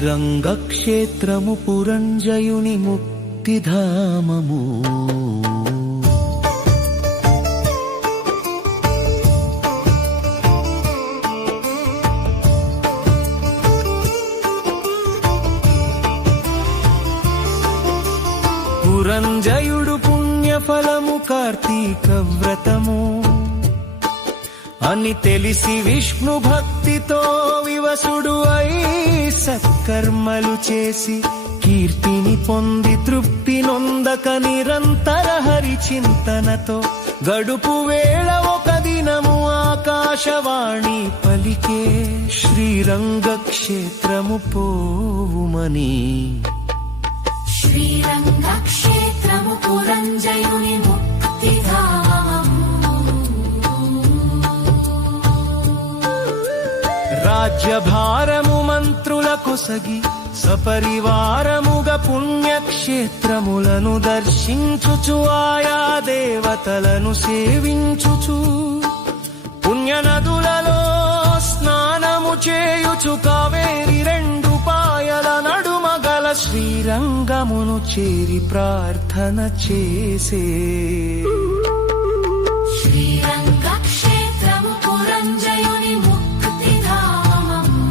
శ్రీరంగక్షేత్రము పురంజయుని ముక్తిధామము. పురంజయుడు పుణ్యఫలము కార్తీక వ్రతము అని తెలిసి విష్ణు భక్తితో వివసుడు అయి సత్కర్మలు చేసి కీర్తిని పొంది తృప్తి నొందక నిరంతర హరి చింతనతో గడుపు వేళ ఒక దినము ఆకాశవాణి పలికే శ్రీరంగక్షేత్రము పోవుమని. శ్రీరంగక్షేత్రము పురంజయుని ముక్తిధామము. రాజ్యభారము మంత్రులకు సగి సపరివారముగా పుణ్యక్షేత్రములను దర్శించుచు ఆయా దేవతలను సేవించుచు పుణ్యనదులలో స్నానము చేయుచు కావేరి రెండు పాయల నడుమ గల శ్రీరంగమును చేరి ప్రార్థన చేసే. శ్రీరంగక్షేత్రము పురంజయుని ముక్తిధామము.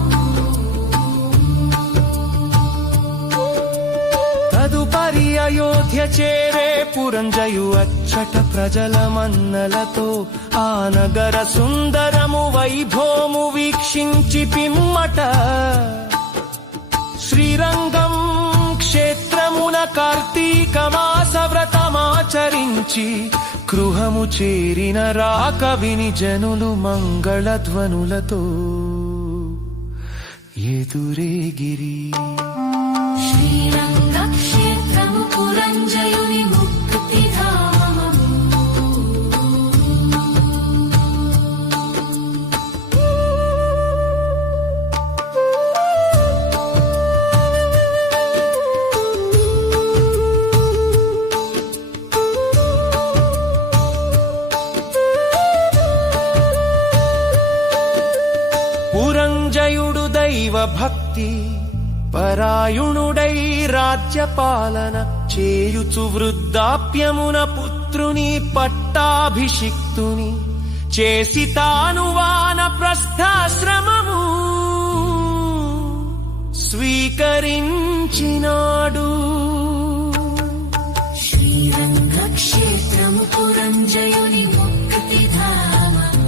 తదుపరి అయోధ్య చేరే పురంజయు అచ్చట ప్రజల మన్నలతో ఆ నగర సుందరము వైభోము వీక్షించి పిమ్మట శ్రీరంగం క్షేత్రమున కార్తీక మాస వ్రతమాచరించి గృహము చేరిన రాక విని జనులు మంగళధ్వనులతో ఎదురేగిరి. శ్రీరంగక్షేత్రము పురంజయుని ముక్తిధామము. పురంజయుడు దైవ భక్తి పరాయుణుడై రాజ్యపాలన చేయుచు వృద్ధాప్యమున పుత్రుని పట్టాభిషిక్తుని చేసి తాను వానప్రస్థాశ్రమము స్వీకరించినాడు. శ్రీరంగక్షేత్రము పురంజయుని ముక్తిధామము.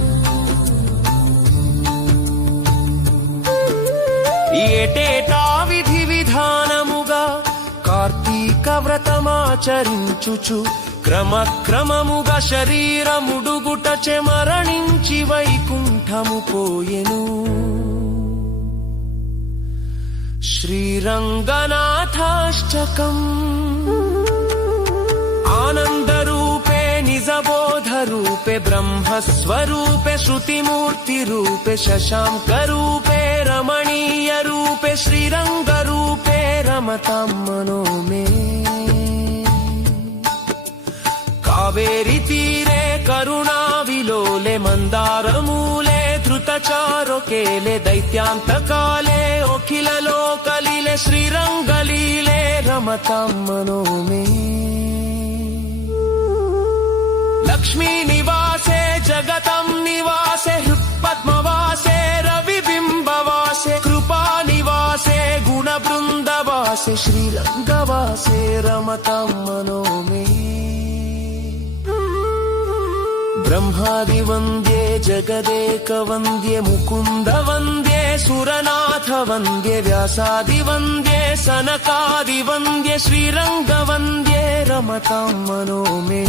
ఏటేటా విధి విధానముగా కార్తీక వ్రతమాచరించుచు క్రమక్రమముగా శరీరముడుగుట చెమరణించి వైకుంఠము పోయెను. శ్రీరంగనాథాష్టకం ఆనందరూపే నిజబోధరూపే బ్రహ్మస్వరూపే శృతిమూర్తిరూపే శశాంకరూపే రమణీయ రూపే శ్రీరంగరూపే రమతాం మనో మే. కావేరి తీరే కరుణా విలోలే మందారమూలే ధృతచారుకేలే దైత్యాంతకాలే అఖిల లోకలీలే శ్రీరంగలీలే రమతాం మనో మే. లక్ష్మీ నివాసే జగతం నివాసే హృత్పద్మవాసే రవిబింబవాసే కృపా నివాసే గుణ బృందవాసే శ్రీరంగవాసే రమతాం మనో మే. బ్రహ్మాది వంద్యే జగదేక వంద్యే ముకుంద వంద్యే సురనాథ వంద్యే వ్యాసాది వంద్యే సనకాది వంద్యే శ్రీరంగ వంద్యే రమతాం మనో మే.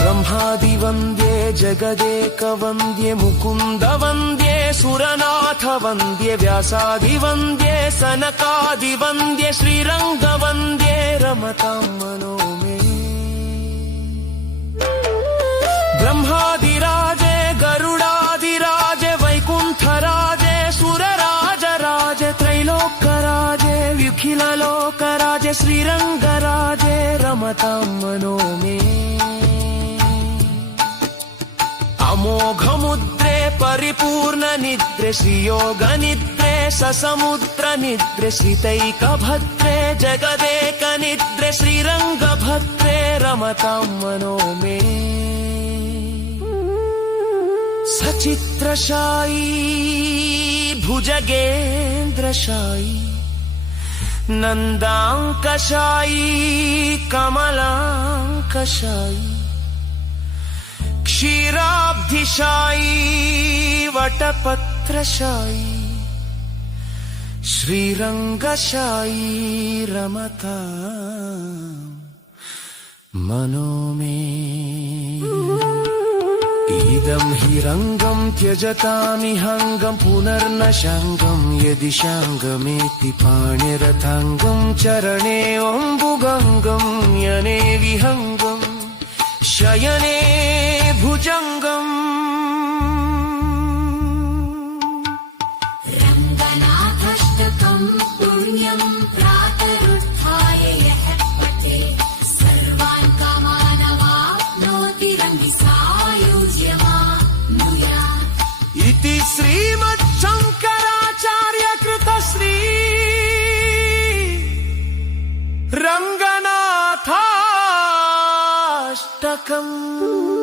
బ్రహ్మాది వంద్యే జగదేక వంద్యే ముకుంద వంద్యే సురనాథ వంద్యే వ్యాసాది వంద్యే సనకాది వంద్యే శ్రీరంగ వంద్యే రమతాం మనో మే. బ్రహ్మాదిరాజే గరుడాదిరాజే వైకుంఠరాజే సురరాజరాజే త్రైలోక్యరాజే వ్యుఖిల లోకరాజే శ్రీరంగరాజే రమతాం మనో మే. అమోఘముద్రే ಪರಿಪೂರ್ಣ ನಿದ್ರೆ ಶ್ರೀಯೋಗ ನಿದ್ರೆ ಸಸಮುದ್ರ ನಿದ್ರೆ ಶ್ರಿತೈಕ ಭದ್ರೆ ಜಗದೇಕ ನಿದ್ರೆ ಶ್ರೀರಂಗ ಭದ್ರೆ ರಮತಾಂ ಮನೋ ಮೇ ಸಚಿತ್ರಶಾಯಿ ಭುಜಗೇಂದ್ರಶಾಯಿ ನಂದಾಂಕಶಾಯಿ ಕಮಲಾಂಕಶಾಯಿ क्षीराब्धिशायी वटपत्रशायी श्रीरंगशायी रमता मनो मे इदं हि रंगं त्यजतामिहंगं पुनर्न शांगं यदि शांगमेति पाणिरथांगं चरणे अम्बुगंगं यने विहंगं शयने भुजंगम रङ्गनाथाष्टकं पुण्यं प्रातरुत्थाय यः पठेत् सर्वान् कामानवाप्नोति रङ्गिसायुज्यमाप्नुयात् इति श्रीमच्छङ्कराचार्य कृतश्री रङ्गनाथाष्टकम्